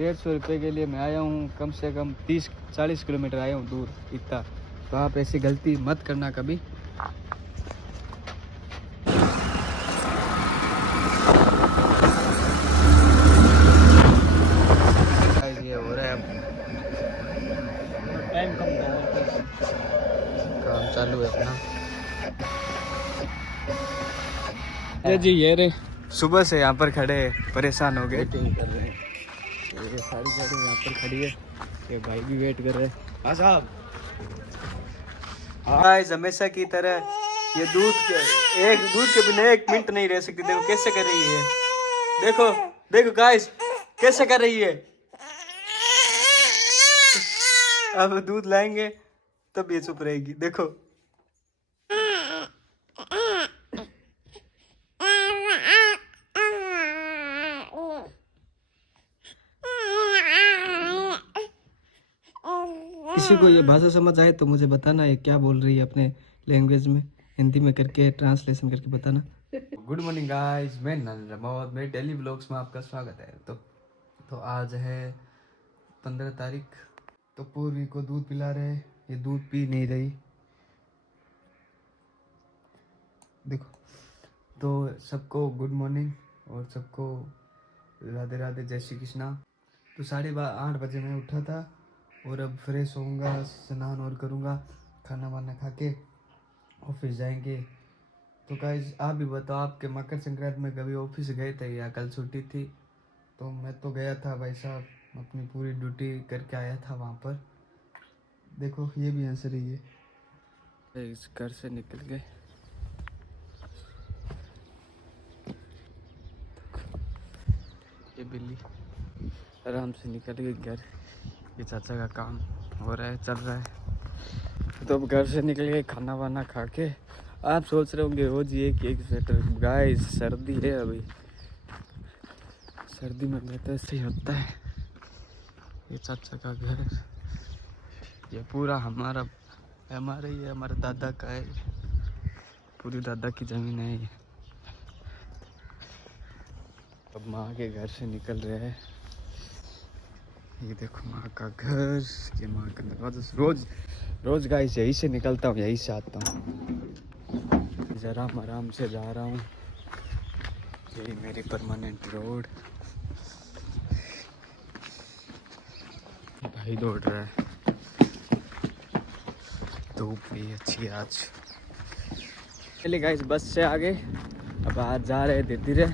150 रुपये के लिए मैं आया हूँ, कम से कम 30-40 किलोमीटर आया हूँ दूर इतना। तो आप ऐसी गलती मत करना कभी। ये हो रहा है अब टाइम कम काम चालू है अपना। जी ये रे सुबह से यहाँ पर खड़े परेशान हो गए, वेटिंग कर रहे हैं। ये सारी गाड़ी यहाँ पर खड़ी है, ये भाई भी वेट कर रहे हैं। हाँ साहब, गाइस हमेशा की तरह ये दूध के बिना 1 मिनट नहीं रह सकती। देखो कैसे कर रही है, देखो देखो गाइस कैसे कर रही है। अब दूध लाएंगे तब ये चुप रहेगी। देखो किसी को ये भाषा समझ आए तो मुझे बताना, ये क्या बोल रही है अपने लैंग्वेज में, हिंदी में करके ट्रांसलेशन करके बताना। गुड मॉर्निंग गाइस, मैं नरेंद्र मोहम्मद, मेरे डेली ब्लॉग्स में आपका स्वागत है। तो आज है 15 तारीख। तो पूर्वी को दूध पिला रहे, ये दूध पी नहीं रही। देखो, तो सबको गुड मॉर्निंग और सबको राधे राधे, जय श्री कृष्णा। तो 8:30 बजे मैं उठा था और अब फ्रेश होऊंगा, स्नान और करूंगा, खाना वाना खा के ऑफिस जाएंगे। तो गाइस आप भी बताओ, आपके मकर संक्रांति में कभी ऑफिस गए थे या कल छुट्टी थी? तो मैं तो गया था भाई साहब, अपनी पूरी ड्यूटी करके आया था वहाँ पर। देखो ये भी हंस रही है। इस घर से निकल गए, ये बिल्ली आराम से निकल गई घर। ये चाचा का काम हो रहा है, चल रहा है। तो अब घर से निकल गए खाना वाना खा के। आप सोच रहे होंगे रोज ये कि एक स्वेटर, गाइस सर्दी है अभी, सर्दी में तो ऐसे ही होता है। ये चाचा का घर, ये पूरा हमारा ही है, हमारे दादा का है, पूरी दादा की जमीन है ये। अब माँ के घर से निकल रहे हैं। ये देखो माँ का घर, ये माँ का दरवाजा। रोज गाइस यहीं से निकलता हूँ, यहीं से आता हूँ। जरा आराम से जा रहा हूँ, यही मेरी परमानेंट रोड। भाई दौड़ रहा है, धूप भी अच्छी है आज। चलिए गाइस बस से आ गए, अब आज जा रहे धीरे धीरे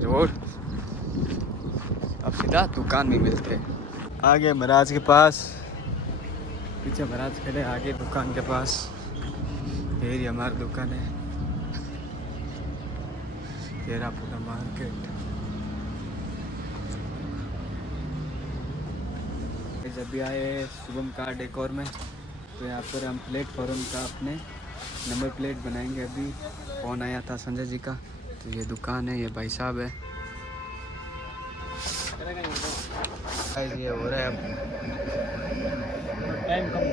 रोड। अब सीधा दुकान में मिलते हैं। आगे महाराज के पास, पीछे महाराज खड़े, आगे दुकान के पास। ये हमारी दुकान है, तेरा पूरा मार्केट। जब भी आए शुभम कार डेकोर में, तो यहाँ पर हम प्लेटफॉर्म का अपने नंबर प्लेट बनाएंगे। अभी फोन आया था संजय जी का। तो ये दुकान है, ये भाई साहब है। ये हो रहा है अब टाइम कम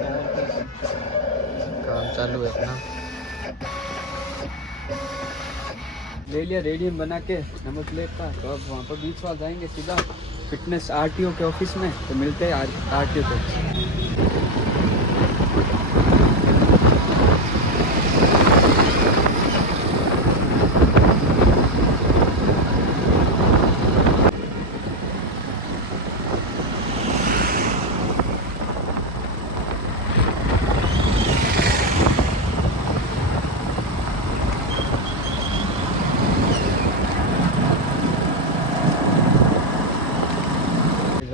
काम चालू है अपना। ले लिया रेडियम बना के नंबर प्लेट का। तो अब वहाँ पर बीच वाल जाएंगे सीधा फिटनेस आरटीओ के ऑफिस में। तो मिलते हैं आरटीओ पे।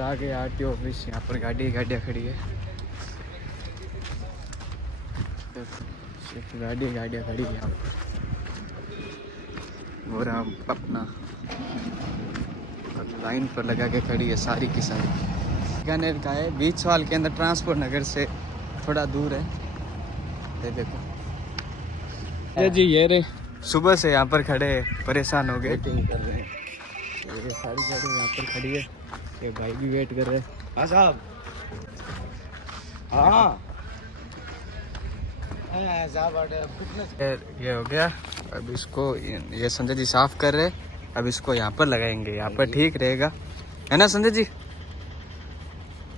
आगे आरटीओ ऑफिस, यहाँ पर गाड़ियाँ खड़ी है। सिर्फ गाड़ियाँ खड़ी है यहाँ पर। और हम अपना लाइन पर लगा के खड़ी है सारी की सारी। बीकानेर का है, बीचवाल के अंदर, ट्रांसपोर्ट नगर से थोड़ा दूर है। ये देखो जी ये रे सुबह से यहाँ पर खड़े परेशान हो गए, वेटिंग कर रहे हैं। ये सारी गाड़ी यहाँ पर खड़ी है, ये भाई भी वेट कर रहे हैं। हाँ साहब, हाँ ये हो गया। अब इसको ये संजय जी साफ कर रहे हैं। अब इसको यहाँ पर लगाएंगे, यहाँ पर ठीक रहेगा। है ना संजय जी?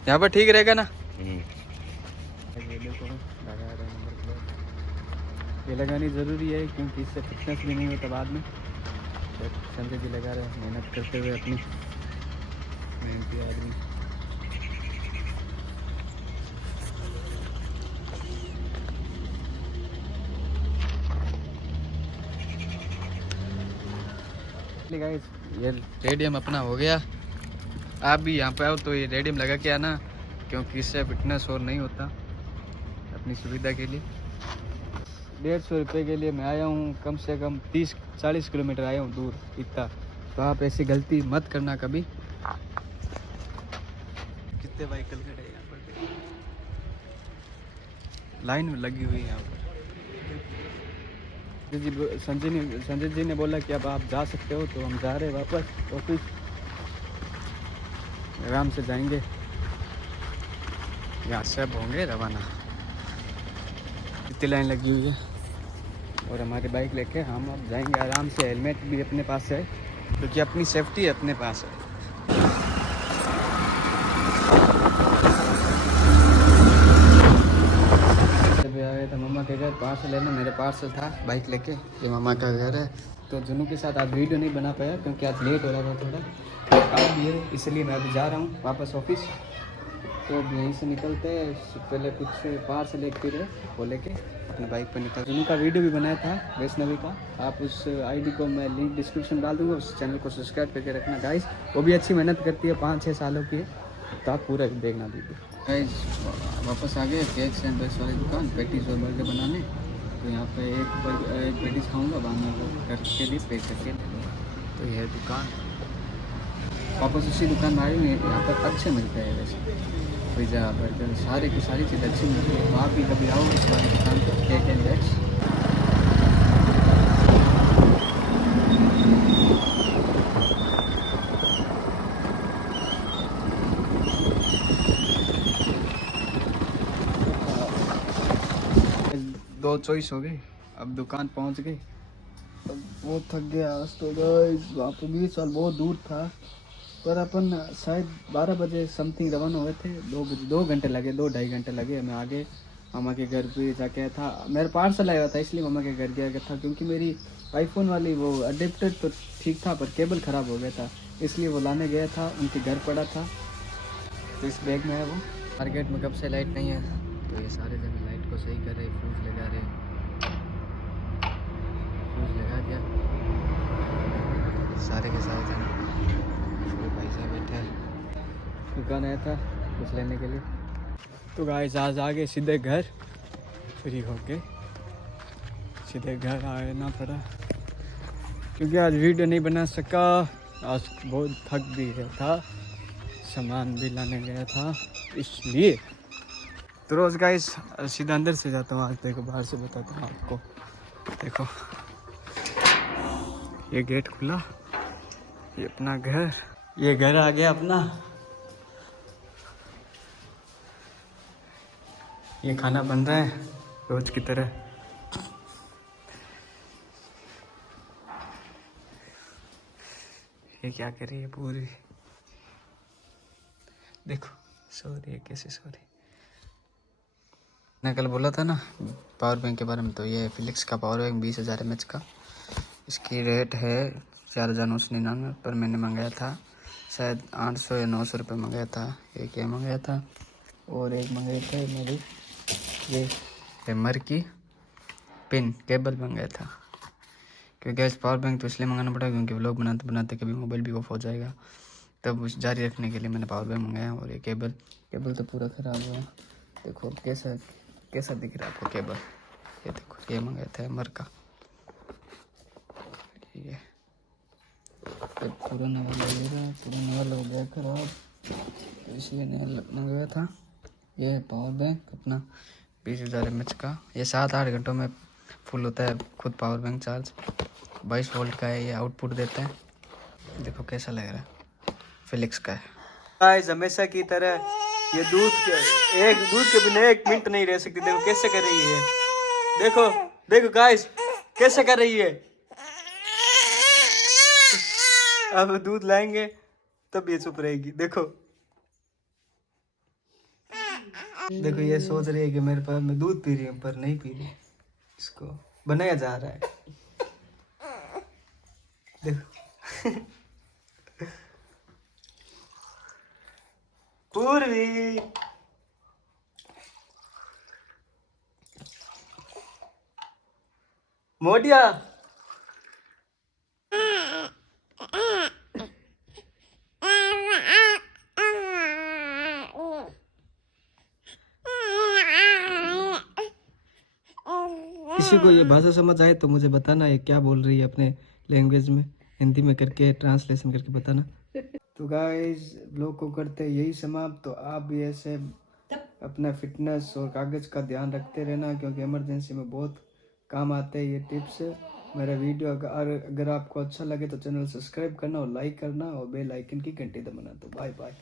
यहाँ पर ठीक रहेगा ना? ये देखो लगा रहे हैं नंबर प्लेट। ये लगानी ज़रूरी है क्योंकि इससे फिटनेस भी नहीं होता बाद में। तो संजय जी लगा रहे हैं मेहनत करते हुए, अपनी मेहनती आदमी। गाइस ये रेडियम अपना हो गया। आप भी यहाँ पे आओ तो ये रेडियम लगा के आना, क्योंकि इससे फिटनेस और नहीं होता। अपनी सुविधा के लिए 150 रुपये के लिए मैं आया हूँ, कम से कम 30-40 किलोमीटर आया हूँ दूर इतना। तो आप ऐसी गलती मत करना कभी। कितने व्हीकल खड़े हैं यहाँ पर, लाइन में लगी हुई है यहाँ पर। संजय जी ने बोला कि अब आप जा सकते हो, तो हम जा रहे हैं वापस ऑफिस। आराम से जाएंगे, यहाँ से अब होंगे रवाना। कितनी लाइन लगी हुई है और हमारी बाइक लेके हम अब जाएंगे आराम से। हेलमेट भी अपने पास है, क्योंकि अपनी सेफ्टी अपने पास है। जब आया था मम्मा के घर पार्सल लेने, मेरे पार्सल था बाइक लेके। ये मम्मा का घर है। तो जुनू के साथ आज वीडियो नहीं बना पाया क्योंकि आज लेट हो रहा था, थोड़ा काम भी है, इसलिए मैं अभी जा रहा हूँ वापस ऑफिस। तो अब यहीं से निकलते हैं, पहले कुछ पार्सल एक फिर वो लेके अपने बाइक पर निकल। जुनू का वीडियो भी बनाया था वैष्णवी का, आप उस आईडी को मैं लिंक डिस्क्रिप्शन डाल दूँगा। उस चैनल को सब्सक्राइब करके रखना गाइस, वो भी अच्छी मेहनत करती है, 5-6 सालों की है। तो आप पूरा देखना वीडियो। गाइस वापस आ गए केक सैंडविच वाली दुकान, पैटीज और बर्गर बनाने। तो यहाँ पे एक पैटीज खाऊँगा, बाद में वो करके भी पे करके। तो यह दुकान वापस उसी दुकान में आई हूँ। यहाँ पर अच्छे मिलते हैं वैसे, पिज़्ज़ा बर्गर सारे की सारी चीज़ अच्छी मिलती है। तो आप भी कभी आओ इस वाली दुकान पर, केक एंड बैग्स। दो चॉइस हो गई, अब दुकान पहुंच गई। अब बहुत थक गया आज तो गाइस। वहाँ पर 20 साल बहुत दूर था, पर अपन शायद 12 बजे समथिंग रवाना हुए थे। 2 घंटे लगे, 2-2.5 घंटे लगे हमें आगे। मामा के घर पे जाके था, मेरा पार्सल आया था इसलिए मामा के घर गया था, क्योंकि मेरी आईफोन वाली वो अडेप्टर तो ठीक था पर केबल ख़राब हो गया था, इसलिए वो लाने गया था। उनके घर पड़ा था, तो इस बैग में है वो। मार्केट में कब से लाइट नहीं है, तो ये सारे जन लाइट को सही कर रहे, फ्यूज लगा रहे। फ्यूज लगा दिया सारे के सारे जन। भाई साहब बैठे हैं, दुकान आया था कुछ लेने के लिए। तो गाइस आज आ गए सीधे घर, फ्री होके सीधे घर आना पड़ा, क्योंकि आज वीडियो नहीं बना सका। आज बहुत थक भी गया था, सामान भी लाने गया था इसलिए। तो रोज़ गाइस सीधा अंदर से जाता हूँ, आज देखो बाहर से बताता हूँ आपको। देखो ये गेट खुला, ये अपना घर, ये घर आ गया अपना। ये खाना बन रहा है रोज की तरह। ये क्या कर रही है पूरी, देखो सो रही है कैसे सो रही। मैंने कल बोला था ना पावर बैंक के बारे में, तो ये फिलिप्स का पावर बैंक 20,000 mAh का। इसकी रेट है 4,999, पर मैंने मंगाया था शायद 800 या 900 रुपये मंगाया था। एक ये मंगाया था और एक मंगाया था मेरी ये हैमर की पिन केबल मंगाया था। क्योंकि गैस पावर बैंक तो इसलिए मंगाना पड़ा क्योंकि व्लॉग बनाते बनाते कभी मोबाइल भी ऑफ हो जाएगा, तब उस जारी रखने के लिए मैंने पावर बैंक मंगाया। और ये केबल तो पूरा ख़राब हुआ, देखो कैसा दिख रहा है आपको केबल। ये देखो ये मंगाया था हैमर का, ये पुराना वाला ले रहा, पुराना वाला हो गया खराब, तो इसलिए नया मंगाया था। ये है पावर बैंक अपना 20,000 mAh का। ये 7-8 घंटों में फुल होता है खुद पावर बैंक चार्ज। 22 वोल्ट का है, ये आउटपुट देता है। देखो कैसा लग रहा है, फिलिप्स का है। गाइस हमेशा की तरह ये दूध के बिना 1 मिनट नहीं रह सकती। देखो कैसे कर रही है, देखो गाइस कैसे कर रही है। अब दूध लाएंगे तब ये चुप रहेगी। देखो देखो ये सोच रही है कि मेरे पास मैं दूध पी रही हूँ पर नहीं पी रही, इसको बनाया जा रहा है। देखो पूर्वी मोटिया किसी को ये भाषा समझ आए तो मुझे बताना ये क्या बोल रही है अपने लैंग्वेज में, हिंदी में करके ट्रांसलेशन करके बताना। तो गाइस लोग को करते यही समाप्त। तो आप भी ऐसे अपना फिटनेस और कागज का ध्यान रखते रहना, क्योंकि इमरजेंसी में बहुत काम आते हैं ये टिप्स। मेरा वीडियो अगर आपको अच्छा लगे तो चैनल सब्सक्राइब करना और लाइक करना और बेल आइकन की घंटी दबाना। तो बाय बाय।